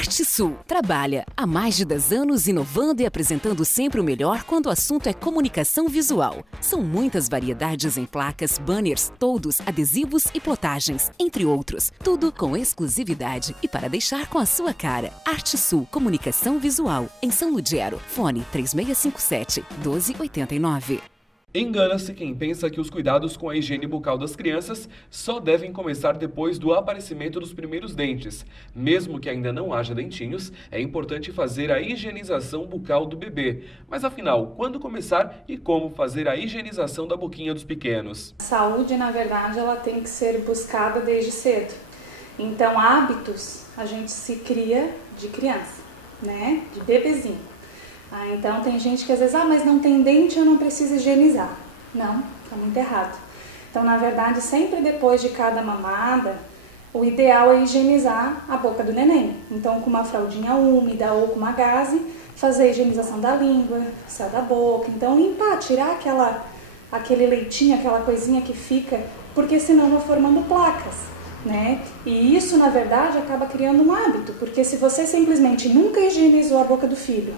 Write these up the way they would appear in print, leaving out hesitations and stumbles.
ArteSul trabalha há mais de 10 anos inovando e apresentando sempre o melhor quando o assunto é comunicação visual. São muitas variedades em placas, banners, toldos, adesivos e plotagens, entre outros. Tudo com exclusividade e para deixar com a sua cara. ArteSul Comunicação Visual, em São Lugero. Fone 3657-1289. Engana-se quem pensa que os cuidados com a higiene bucal das crianças só devem começar depois do aparecimento dos primeiros dentes. Mesmo que ainda não haja dentinhos, é importante fazer a higienização bucal do bebê. Mas afinal, quando começar e como fazer a higienização da boquinha dos pequenos? A saúde, na verdade, ela tem que ser buscada desde cedo. Então, hábitos a gente se cria de criança, né? De bebezinho. Então tem gente que às vezes, mas não tem dente, eu não preciso higienizar. Não, está muito errado. Então, na verdade, sempre depois de cada mamada, o ideal é higienizar a boca do neném. Então, com uma fraldinha úmida ou com uma gaze, fazer a higienização da língua, céu da boca. Então, limpar, tirar aquele leitinho, aquela coisinha que fica, porque senão vai formando placas, né? E isso, na verdade, acaba criando um hábito, porque se você simplesmente nunca higienizou a boca do filho,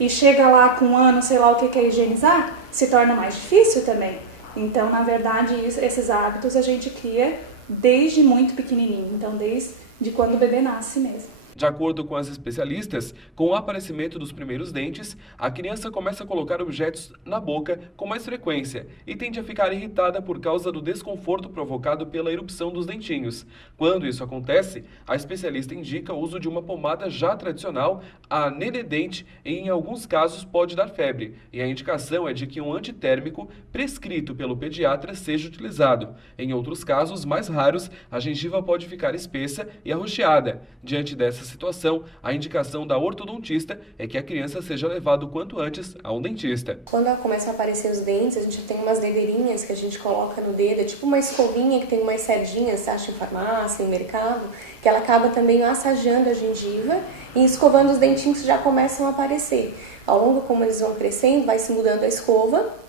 e chega lá com um ano, sei lá o que é higienizar, se torna mais difícil também. Então, na verdade, esses hábitos a gente cria desde muito pequenininho, então desde quando o bebê nasce mesmo. De acordo com as especialistas, com o aparecimento dos primeiros dentes, a criança começa a colocar objetos na boca com mais frequência e tende a ficar irritada por causa do desconforto provocado pela erupção dos dentinhos. Quando isso acontece, a especialista indica o uso de uma pomada já tradicional, a Nenedent, e em alguns casos pode dar febre, e a indicação é de que um antitérmico prescrito pelo pediatra seja utilizado. Em outros casos, mais raros, a gengiva pode ficar espessa e arroxeada. Diante dessa situação, a indicação da ortodontista é que a criança seja levada o quanto antes a um dentista. Quando começam a aparecer os dentes, a gente tem umas dedeirinhas que a gente coloca no dedo, é tipo uma escovinha que tem umas sardinhas, você acha em farmácia, em mercado, que ela acaba também massageando a gengiva e escovando os dentinhos que já começam a aparecer. Ao longo, como eles vão crescendo, vai se mudando a escova,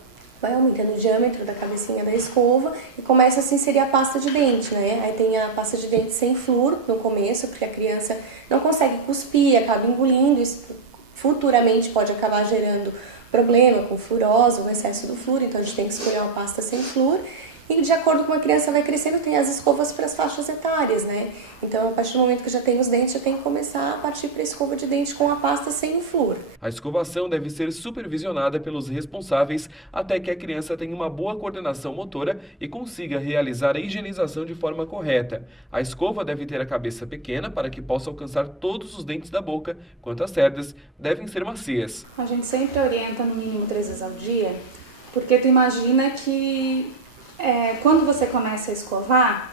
vai aumentando o diâmetro da cabecinha da escova e começa a se inserir a pasta de dente, né? Aí tem a pasta de dente sem flúor no começo, porque a criança não consegue cuspir, acaba engolindo, isso futuramente pode acabar gerando problema com fluorose, o excesso do flúor, então a gente tem que escolher uma pasta sem flúor. E de acordo com a criança vai crescendo, tem as escovas para as faixas etárias, né? Então, a partir do momento que já tem os dentes, já tem que começar a partir para a escova de dente com a pasta sem flúor. A escovação deve ser supervisionada pelos responsáveis até que a criança tenha uma boa coordenação motora e consiga realizar a higienização de forma correta. A escova deve ter a cabeça pequena para que possa alcançar todos os dentes da boca, enquanto as cerdas devem ser macias. A gente sempre orienta no mínimo 3 vezes ao dia, porque tu imagina que quando você começa a escovar,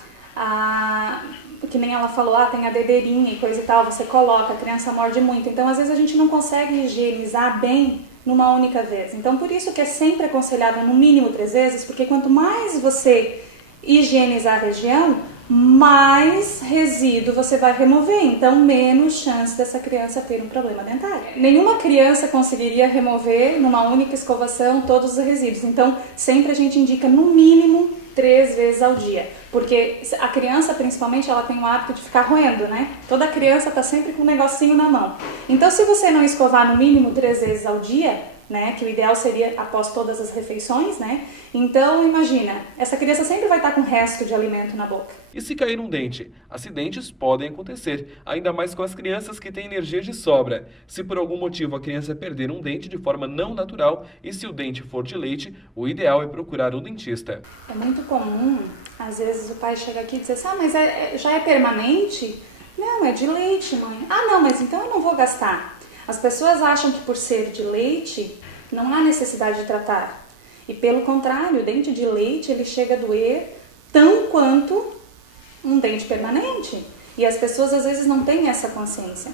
que nem ela falou, tem a dedeirinha e coisa e tal, você coloca, a criança morde muito. Então, às vezes, a gente não consegue higienizar bem numa única vez. Então, por isso que é sempre aconselhável no mínimo 3 vezes, porque quanto mais você higienizar a região, mais resíduo você vai remover, então menos chance dessa criança ter um problema dentário. Nenhuma criança conseguiria remover numa única escovação todos os resíduos, então sempre a gente indica no mínimo 3 vezes ao dia, porque a criança principalmente ela tem o hábito de ficar roendo, né? Toda criança tá sempre com um negocinho na mão. Então se você não escovar no mínimo 3 vezes ao dia, né, que o ideal seria após todas as refeições, né? Então, imagina, essa criança sempre vai estar com resto de alimento na boca. E se cair um dente? Acidentes podem acontecer, ainda mais com as crianças que têm energia de sobra. Se por algum motivo a criança perder um dente de forma não natural e se o dente for de leite, o ideal é procurar um dentista. É muito comum, às vezes o pai chega aqui e diz assim, mas já é permanente? Não, é de leite, mãe. Não, mas então eu não vou gastar. As pessoas acham que por ser de leite, não há necessidade de tratar. E pelo contrário, o dente de leite ele chega a doer tão quanto um dente permanente. E as pessoas às vezes não têm essa consciência.